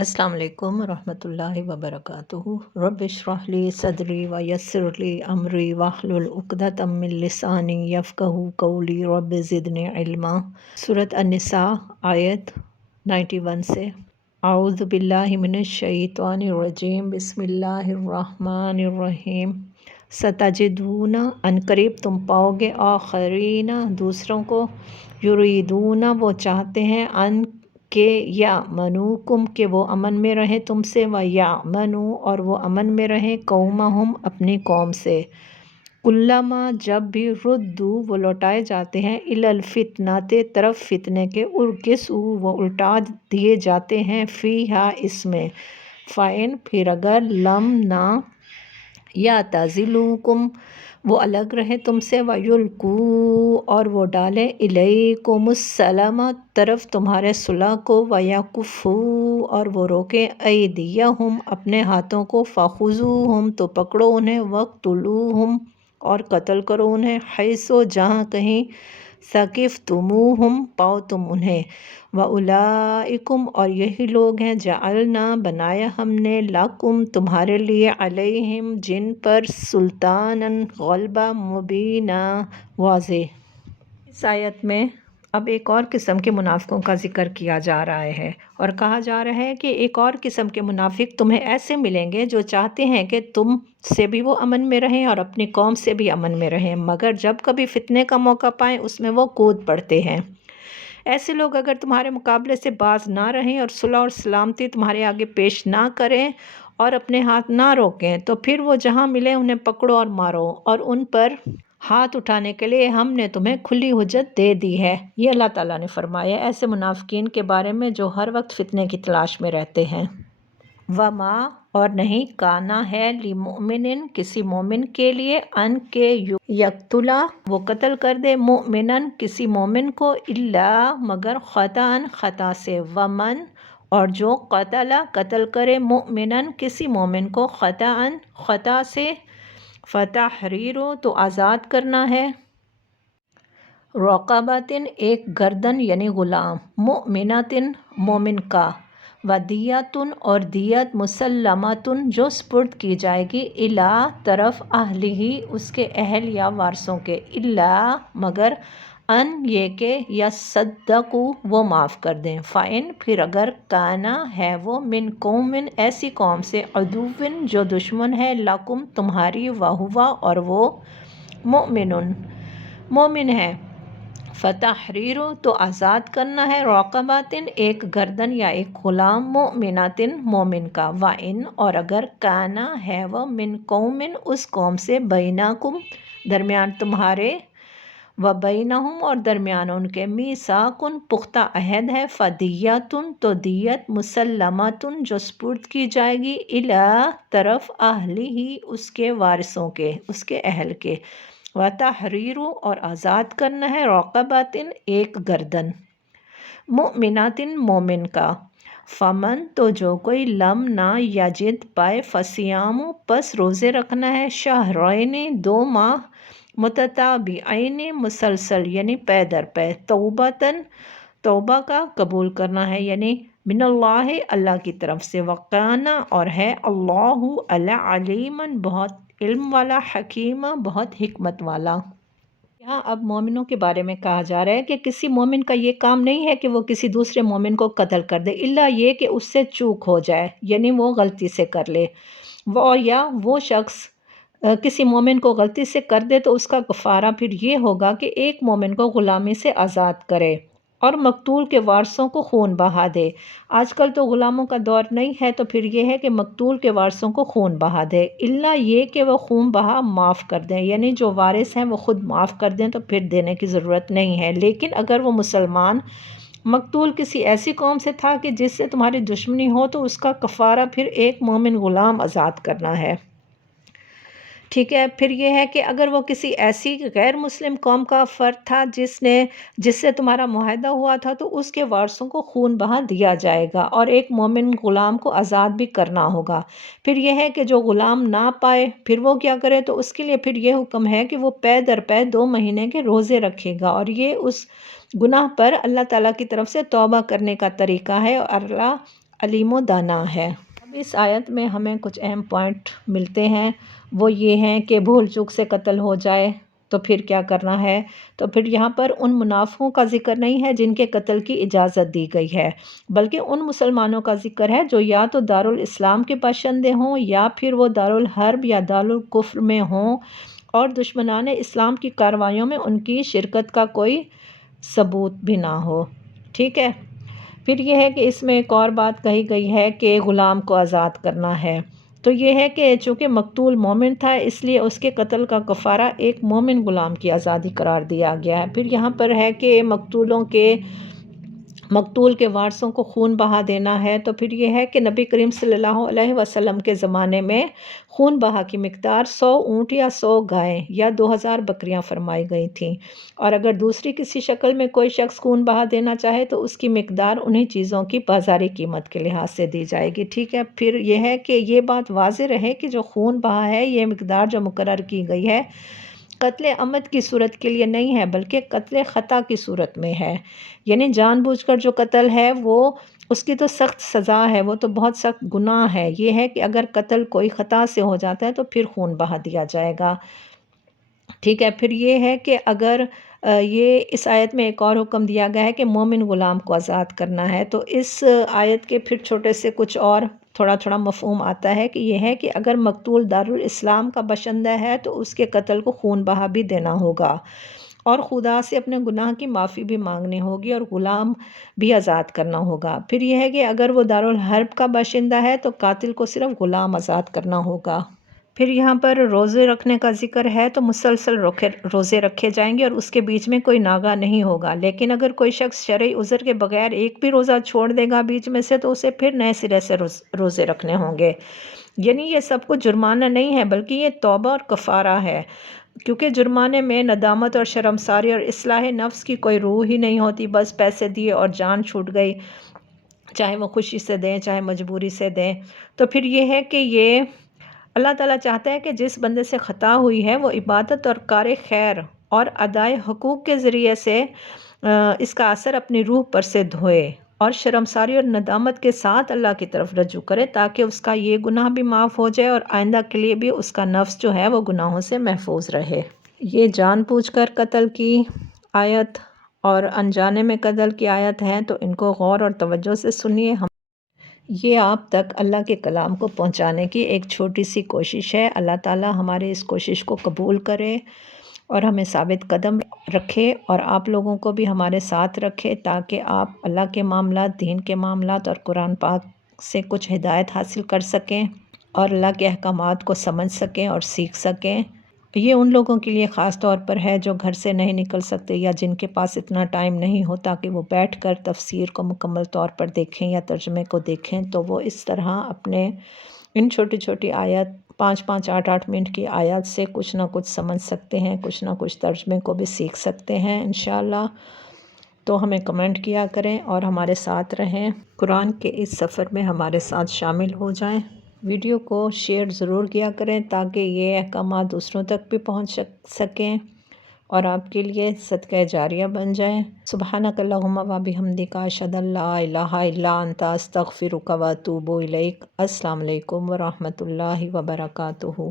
السلام علیکم ورحمۃ اللہ وبرکاتہ۔ رب اشرح لی صدری ویسر لی امری واحلل عقدۃ من لسانی یفقہوا قولی رب زدنی علما۔ سورۃ النساء آیت 91 سے۔ اعوذ باللہ من الشیطان الرجیم، بسم اللہ الرحمن الرحیم۔ ستجدون، عنقریب تم پاؤ گے، آخرین دوسروں کو، یریدون وہ چاہتے ہیں، ان کہ یامنوکم کہ وہ امن میں رہیں تم سے، ویامنوا اور وہ امن میں رہیں قومہم اپنی قوم سے۔ کلما جب بھی ردو وہ لوٹائے جاتے ہیں، الی الفتنۃ طرف فتنے کے، ارکسوا وہ الٹا دیے جاتے ہیں، فیہا اس میں، فإن پھر اگر لم نہ یعتزلوکم وہ الگ رہے تم سے، ویلقوا اور وہ ڈالیں الیکم السلم طرف تمہارے صلح کو، ویکفوا اور وہ روکیں ایدیہم اپنے ہاتھوں کو، فخذوہم تو پکڑو انہیں، وقتلوہم اور قتل کرو انہیں، حیث جہاں کہیں، ثقفتموہم پاؤ تم انہیں، وَأُولَئِکُمْ اور یہی لوگ ہیں، جعلنا بنایا ہم نے، لکم تمہارے لیے، علیہم جن پر، سلطاناً غلبہ، مبینہ واضح۔ اس آیت میں اب ایک اور قسم کے منافقوں کا ذکر کیا جا رہا ہے، اور کہا جا رہا ہے کہ ایک اور قسم کے منافق تمہیں ایسے ملیں گے جو چاہتے ہیں کہ تم سے بھی وہ امن میں رہیں اور اپنی قوم سے بھی امن میں رہیں، مگر جب کبھی فتنے کا موقع پائیں اس میں وہ کود پڑتے ہیں۔ ایسے لوگ اگر تمہارے مقابلے سے باز نہ رہیں اور صلح اور سلامتی تمہارے آگے پیش نہ کریں اور اپنے ہاتھ نہ روکیں، تو پھر وہ جہاں ملیں انہیں پکڑو اور مارو، اور ان پر ہاتھ اٹھانے کے لیے ہم نے تمہیں کھلی حجت دے دی ہے۔ یہ اللہ تعالیٰ نے فرمایا ایسے منافقین کے بارے میں جو ہر وقت فتنے کی تلاش میں رہتے ہیں۔ وما اور نہیں، کانا ہے، لمؤمن کسی مومن کے لیے، ان کے یقتلا وہ قتل کر دے، مؤمنن کسی مومن کو، الا مگر خطأ خطا سے، ومن اور جو قتل کرے، مؤمنن کسی مومن کو، خطأ خطا سے، فتحریر تو آزاد کرنا ہے، رقبۃ ایک گردن یعنی غلام، مؤمنۃ مومن کا، ودیۃ اور دیت، مسلمۃ جو سپرد کی جائے گی، الی طرف، اہلہ اس کے اہل یا وارثوں کے، الا مگر، ان یہ کہ، یصدقوا وہ معاف کر دیں، فإن پھر اگر، کانا ہے وہ، من قوم ایسی قوم سے، عدو جو دشمن ہے، لکم تمہاری، وہو اور وہ، مؤمن مومن ہے، فتحریر تو آزاد کرنا ہے، رقبۃ ایک گردن یا ایک غلام، مؤمنۃ مومن کا، وإن اور اگر، کانا ہے وہ، من قوم اس قوم سے، بینکم درمیان تمہارے، وبینہم اور درمیان ان کے، میثاق پختہ عہد ہے، فدیۃ تو دیت، مسلمۃ جو سپرد کی جائے گی، الی طرف، اہلہ اس کے وارثوں کے، اس کے اہل کے، وتحریر اور آزاد کرنا ہے، رقبۃ ایک گردن، مؤمنۃ مومن کا، فمن تو جو کوئی، لم نہ یجد پائے، فصیام پس روزے رکھنا ہے، شہرین 2 ماہ، متتابعین مسلسل یعنی پے در پے، توبۃ توبہ کا قبول کرنا ہے، یعنی من اللہ اللہ کی طرف سے، وکان اور ہے، اللہ اللہ علیما بہت علم والا، حکیم بہت حکمت والا۔ یہاں اب مومنوں کے بارے میں کہا جا رہا ہے کہ کسی مومن کا یہ کام نہیں ہے کہ وہ کسی دوسرے مومن کو قتل کر دے، الا یہ کہ اس سے چوک ہو جائے، یعنی وہ غلطی سے کر لے، وہ یا وہ شخص کسی مومن کو غلطی سے کر دے تو اس کا کفارہ پھر یہ ہوگا کہ ایک مومن کو غلامی سے آزاد کرے اور مقتول کے وارثوں کو خون بہا دے۔ آج کل تو غلاموں کا دور نہیں ہے، تو پھر یہ ہے کہ مقتول کے وارثوں کو خون بہا دے، الا یہ کہ وہ خون بہا معاف کر دیں، یعنی جو وارث ہیں وہ خود معاف کر دیں تو پھر دینے کی ضرورت نہیں ہے، لیکن اگر وہ مسلمان مقتول کسی ایسی قوم سے تھا کہ جس سے تمہاری دشمنی ہو تو اس کا کفارہ پھر ایک مومن غلام آزاد کرنا ہے۔ ٹھیک ہے، پھر یہ ہے کہ اگر وہ کسی ایسی غیر مسلم قوم کا فرد تھا جس سے تمہارا معاہدہ ہوا تھا تو اس کے وارثوں کو خون بہا دیا جائے گا، اور ایک مومن غلام کو آزاد بھی کرنا ہوگا۔ پھر یہ ہے کہ جو غلام نہ پائے پھر وہ کیا کرے، تو اس کے لیے پھر یہ حکم ہے کہ وہ پے در پے 2 مہینے کے روزے رکھے گا، اور یہ اس گناہ پر اللہ تعالیٰ کی طرف سے توبہ کرنے کا طریقہ ہے، اور اللہ علیم و دانا ہے۔ اب اس آیت میں ہمیں کچھ اہم پوائنٹ ملتے ہیں، وہ یہ ہیں کہ بھول چوک سے قتل ہو جائے تو پھر کیا کرنا ہے۔ تو پھر یہاں پر ان منافقوں کا ذکر نہیں ہے جن کے قتل کی اجازت دی گئی ہے، بلکہ ان مسلمانوں کا ذکر ہے جو یا تو دارالاسلام کے باشندے ہوں یا پھر وہ دارالحرب یا دارالکفر میں ہوں اور دشمنان اسلام کی کارروائیوں میں ان کی شرکت کا کوئی ثبوت بھی نہ ہو۔ ٹھیک ہے، پھر یہ ہے کہ اس میں ایک اور بات کہی گئی ہے کہ غلام کو آزاد کرنا ہے۔ تو یہ ہے کہ چونکہ مقتول مومن تھا اس لیے اس کے قتل کا کفارہ ایک مومن غلام کی آزادی قرار دیا گیا ہے۔ پھر یہاں پر ہے کہ مقتول کے وارثوں کو خون بہا دینا ہے، تو پھر یہ ہے کہ نبی کریم صلی اللہ علیہ وسلم کے زمانے میں خون بہا کی مقدار 100 اونٹ یا 100 گائیں یا 2000 بکریاں فرمائی گئی تھیں، اور اگر دوسری کسی شکل میں کوئی شخص خون بہا دینا چاہے تو اس کی مقدار انہی چیزوں کی بازاری قیمت کے لحاظ سے دی جائے گی۔ ٹھیک ہے، پھر یہ ہے کہ یہ بات واضح رہے کہ جو خون بہا ہے یہ مقدار جو مقرر کی گئی ہے قتل عمد کی صورت کے لیے نہیں ہے بلکہ قتل خطا کی صورت میں ہے، یعنی جان بوجھ کر جو قتل ہے وہ اس کی تو سخت سزا ہے، وہ تو بہت سخت گناہ ہے۔ یہ ہے کہ اگر قتل کوئی خطا سے ہو جاتا ہے تو پھر خون بہا دیا جائے گا۔ ٹھیک ہے، پھر یہ ہے کہ اگر یہ اس آیت میں ایک اور حکم دیا گیا ہے کہ مومن غلام کو آزاد کرنا ہے، تو اس آیت کے پھر چھوٹے سے کچھ اور تھوڑا مفہوم آتا ہے کہ یہ ہے کہ اگر مقتول دارالاسلام کا باشندہ ہے تو اس کے قتل کو خون بہا بھی دینا ہوگا اور خدا سے اپنے گناہ کی معافی بھی مانگنی ہوگی اور غلام بھی آزاد کرنا ہوگا۔ پھر یہ ہے کہ اگر وہ دارالحرب کا باشندہ ہے تو قاتل کو صرف غلام آزاد کرنا ہوگا۔ پھر یہاں پر روزے رکھنے کا ذکر ہے، تو مسلسل روزے رکھے جائیں گے اور اس کے بیچ میں کوئی ناغہ نہیں ہوگا، لیکن اگر کوئی شخص شرعی عذر کے بغیر ایک بھی روزہ چھوڑ دے گا بیچ میں سے تو اسے پھر نئے سرے سے روزے رکھنے ہوں گے۔ یعنی یہ سب کچھ جرمانہ نہیں ہے بلکہ یہ توبہ اور کفارہ ہے، کیونکہ جرمانے میں ندامت اور شرمساری اور اصلاح نفس کی کوئی روح ہی نہیں ہوتی، بس پیسے دیے اور جان چھوٹ گئی، چاہے وہ خوشی سے دیں چاہے مجبوری سے دیں۔ تو پھر یہ ہے کہ یہ اللہ تعالیٰ چاہتا ہے کہ جس بندے سے خطا ہوئی ہے وہ عبادت اور کار خیر اور ادائے حقوق کے ذریعے سے اس کا اثر اپنی روح پر سے دھوئے اور شرمساری اور ندامت کے ساتھ اللہ کی طرف رجوع کرے تاکہ اس کا یہ گناہ بھی معاف ہو جائے اور آئندہ کے لیے بھی اس کا نفس جو ہے وہ گناہوں سے محفوظ رہے۔ یہ جان بوجھ کر قتل کی آیت اور انجانے میں قتل کی آیت ہیں، تو ان کو غور اور توجہ سے سنیے۔ یہ آپ تک اللہ کے کلام کو پہنچانے کی ایک چھوٹی سی کوشش ہے۔ اللہ تعالیٰ ہمارے اس کوشش کو قبول کرے اور ہمیں ثابت قدم رکھے اور آپ لوگوں کو بھی ہمارے ساتھ رکھے تاکہ آپ اللہ کے معاملات، دین کے معاملات اور قرآن پاک سے کچھ ہدایت حاصل کر سکیں اور اللہ کے احکامات کو سمجھ سکیں اور سیکھ سکیں۔ یہ ان لوگوں کے لیے خاص طور پر ہے جو گھر سے نہیں نکل سکتے یا جن کے پاس اتنا ٹائم نہیں ہوتا کہ وہ بیٹھ کر تفسیر کو مکمل طور پر دیکھیں یا ترجمے کو دیکھیں، تو وہ اس طرح اپنے ان چھوٹی آیت 5-5 8-8 منٹ کی آیات سے کچھ نہ کچھ سمجھ سکتے ہیں، کچھ نہ کچھ ترجمے کو بھی سیکھ سکتے ہیں انشاءاللہ۔ تو ہمیں کمنٹ کیا کریں اور ہمارے ساتھ رہیں، قرآن کے اس سفر میں ہمارے ساتھ شامل ہو جائیں۔ ویڈیو کو شیئر ضرور کیا کریں تاکہ یہ احکامات دوسروں تک بھی پہنچ سکیں اور آپ کے لیے صدقہ جاریہ بن جائیں۔ سبحانک اللہم و بحمدک، اشہد ان لا الہ الا انت، استغفرک و اتوب الیک۔ السلام علیکم ورحمۃ اللہ وبرکاتہ۔